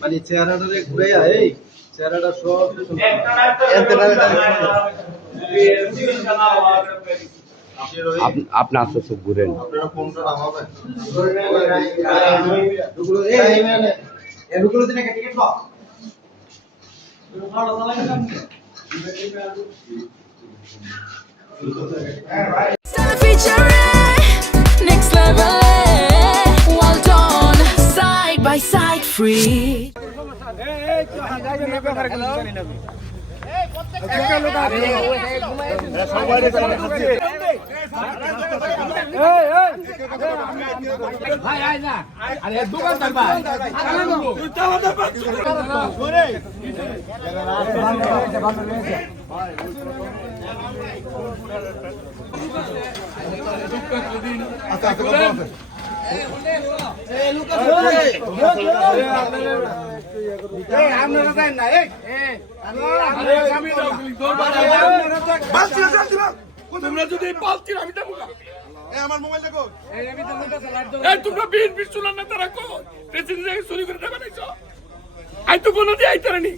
মানে চেহারাটা ঘুরাইয়া এই চেহারাটা সব আপনি আস্তে আস্তে ঘুরেন। Next level, well done, side by side, free. তোমরা যদি পালতির আমি দেবো না আমার মোবাইল দেখো তোমরা বিএনপি শুনার না তারা কো প্রেসিডেন্ট চুরি করে দেবে না আই তো কোনো দিয়ে আইতারে নি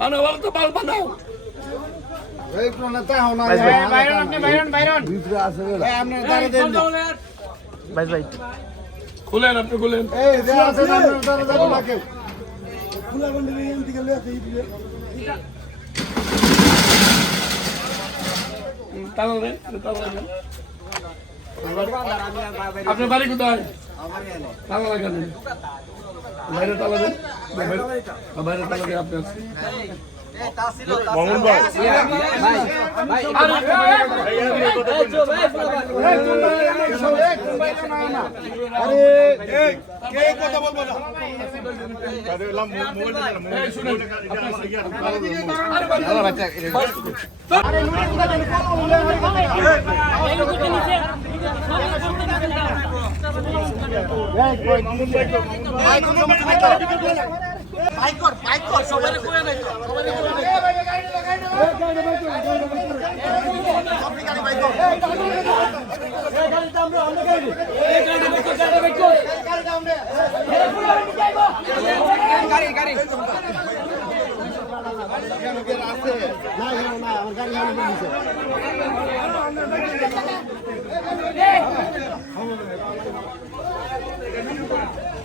মানে বলো তো বাল বানাও এই প্রণতা হও না বাইরন ভিতরে আছে আপনি দাঁড়ে দেন ভাই খুলেন আপনি খুলেন এই যে আছে আপনার দাঁড়ে দাঁড়ে রাখে খুলা বন্ধ দিয়ে এন্ড দিকে লয়ে এই দিকে তালা দেন আপনার বাড়ি কোথায় তালা লাগান বাইরে তালা দেন বাইরে তালা দিয়ে আপনি মামুন ভাই কথা বলবো না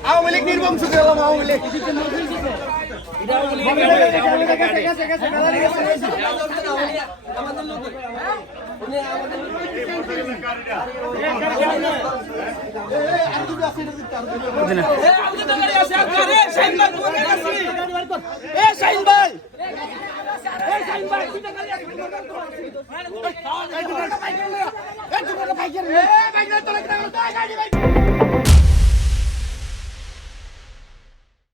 আওয়ামী লীগ নির্বংশ করলাম আওয়ামী লীগ ভাই